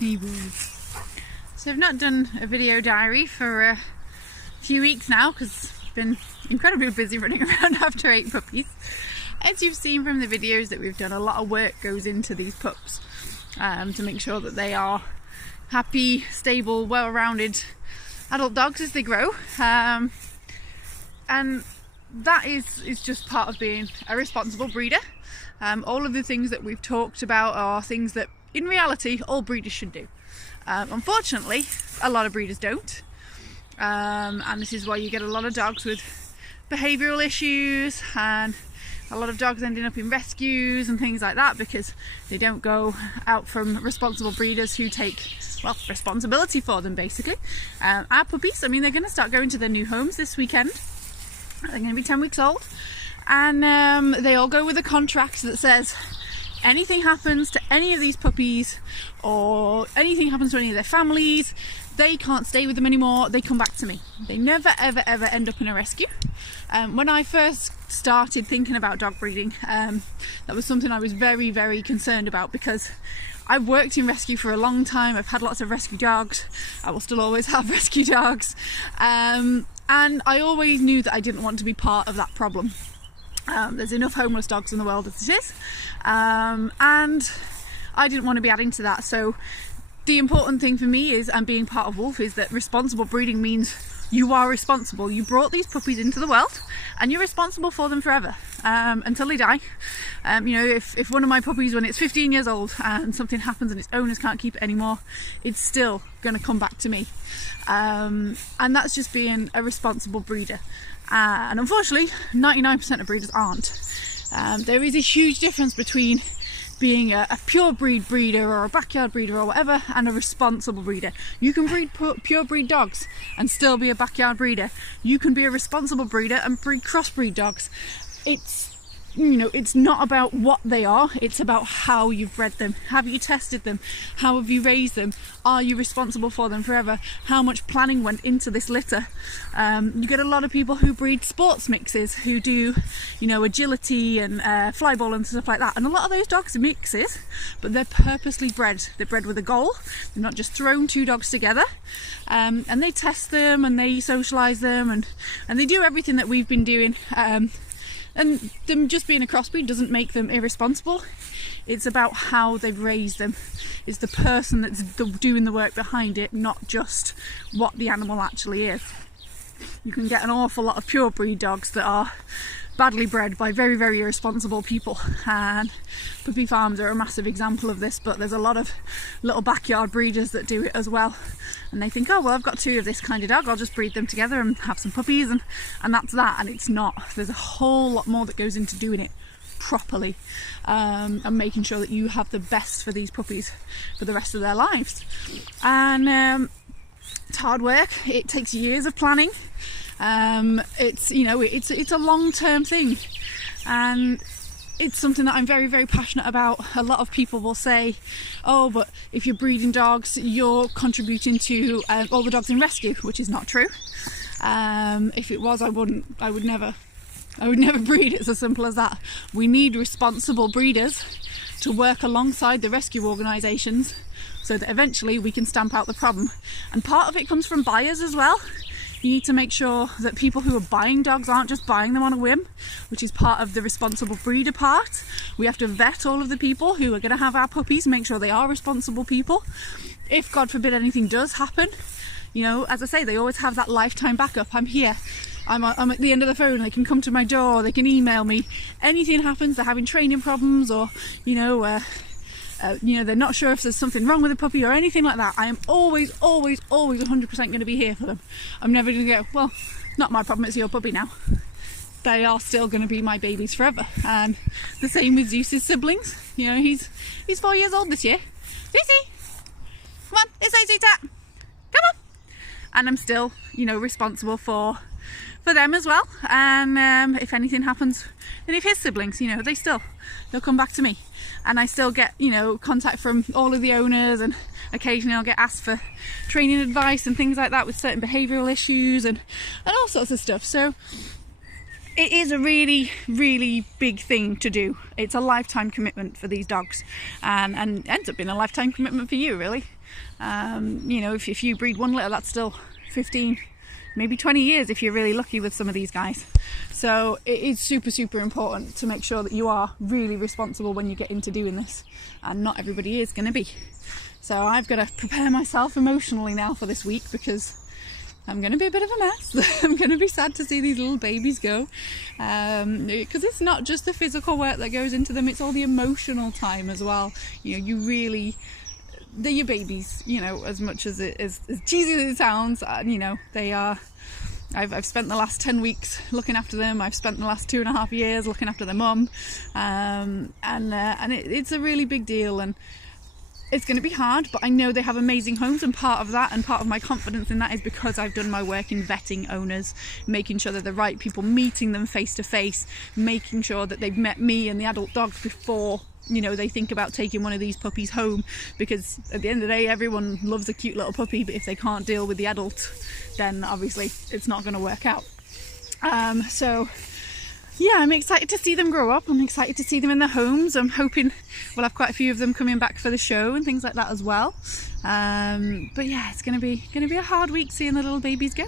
Hey boys. So I've not done a video diary for a few weeks now because I've been incredibly busy running around after 8 puppies. As you've seen from the videos that we've done, a lot of work goes into these pups to make sure that they are happy, stable, well-rounded adult dogs as they grow. And that is just part of being a responsible breeder. All of the things that we've talked about are things that in reality all breeders should do. Unfortunately, a lot of breeders don't, and this is why you get a lot of dogs with behavioural issues and a lot of dogs ending up in rescues and things like that because they don't go out from responsible breeders who take, well, responsibility for them basically. Our puppies, I mean, they're going to start going to their new homes this weekend. They're going to be 10 weeks old, and they all go with a contract that says anything happens to any of these puppies or anything happens to any of their families, they can't stay with them anymore, they come back to me. They never ever ever end up in a rescue. When I first started thinking about dog breeding, that was something I was very, very concerned about because I've worked in rescue for a long time. I've had lots of rescue dogs. I will still always have rescue dogs. And I always knew that I didn't want to be part of that problem. There's enough homeless dogs in the world as it is. And I didn't want to be adding to that. So the important thing for me is, and being part of Wolf, is that responsible breeding means you are responsible. You brought these puppies into the world and you're responsible for them forever, until they die. You know, if one of my puppies, when it's 15 years old and something happens and its owners can't keep it anymore, it's still going to come back to me. And that's just being a responsible breeder. And unfortunately, 99% of breeders aren't. There is a huge difference between being a pure breed breeder or a backyard breeder or whatever and a responsible breeder. You can breed pure breed dogs and still be a backyard breeder. You can be a responsible breeder and breed crossbreed dogs. It's, you know, it's not about what they are, it's about how you've bred them. Have you tested them? How have you raised them? Are you responsible for them forever? How much planning went into this litter? You get a lot of people who breed sports mixes, who do, you know, agility and flyball and stuff like that. And a lot of those dogs are mixes, but they're purposely bred. They're bred with a goal. They're not just thrown two dogs together. And they test them and they socialise them and they do everything that we've been doing. And them just being a crossbreed doesn't make them irresponsible. It's about how they've raised them. It's the person that's doing the work behind it, not just what the animal actually is. You can get an awful lot of pure breed dogs that are badly bred by very, very irresponsible people, and puppy farms are a massive example of this, but there's a lot of little backyard breeders that do it as well, and they think, oh well, I've got 2 of this kind of dog, I'll just breed them together and have some puppies, and that's that. And it's not. There's a whole lot more that goes into doing it properly, and making sure that you have the best for these puppies for the rest of their lives. And it's hard work. It takes years of planning. It's, you know, it's a long-term thing, and it's something that I'm very, very passionate about. A lot of people will say, oh, but if you're breeding dogs, you're contributing to all the dogs in rescue, which is not true. If it was, I would never breed. It's as simple as that. We need responsible breeders to work alongside the rescue organisations so that eventually we can stamp out the problem. And part of it comes from buyers as well. You need to make sure that people who are buying dogs aren't just buying them on a whim, which is part of the responsible breeder part. We have to vet all of the people who are going to have our puppies, make sure they are responsible people. If, God forbid, anything does happen, you know, as I say, they always have that lifetime backup. I'm here. I'm at the end of the phone. They can come to my door. They can email me. Anything happens, they're having training problems, or, you know, they're not sure if there's something wrong with the puppy or anything like that. I am always 100% going to be here for them. I'm never going to go, well, not my problem, it's your puppy now. They are still going to be my babies forever. And the same with Zeus's siblings. You know, he's 4 years old this year. Zeusy, come on, it's Zeusy tap. Come on. And I'm still, you know, responsible for them as well. And if anything happens, and if his siblings, you know, they'll come back to me. And I still get, you know, contact from all of the owners, and occasionally I'll get asked for training advice and things like that with certain behavioural issues and all sorts of stuff. So it is a really, really big thing to do. It's a lifetime commitment for these dogs, and ends up being a lifetime commitment for you, really. You know, if you breed one litter, that's still 15, maybe 20 years if you're really lucky with some of these guys. So it is super, super important to make sure that you are really responsible when you get into doing this, and not everybody is going to be. So I've got to prepare myself emotionally now for this week, because I'm going to be a bit of a mess. I'm going to be sad to see these little babies go, because it's not just the physical work that goes into them, it's all the emotional time as well. You know, they're your babies, you know, as much as as cheesy as it sounds. You know, they are. I've spent the last 10 weeks looking after them. I've spent the last 2.5 years looking after their mum, and it's a really big deal, and it's going to be hard, but I know they have amazing homes, and part of that, and part of my confidence in that, is because I've done my work in vetting owners, making sure they're the right people, meeting them face to face, making sure that they've met me and the adult dogs before, you know, they think about taking one of these puppies home, because at the end of the day, everyone loves a cute little puppy, but if they can't deal with the adult, then obviously it's not going to work out. So yeah, I'm excited to see them grow up. I'm excited to see them in their homes. I'm hoping we'll have quite a few of them coming back for the show and things like that as well. But yeah, it's going to be a hard week seeing the little babies go.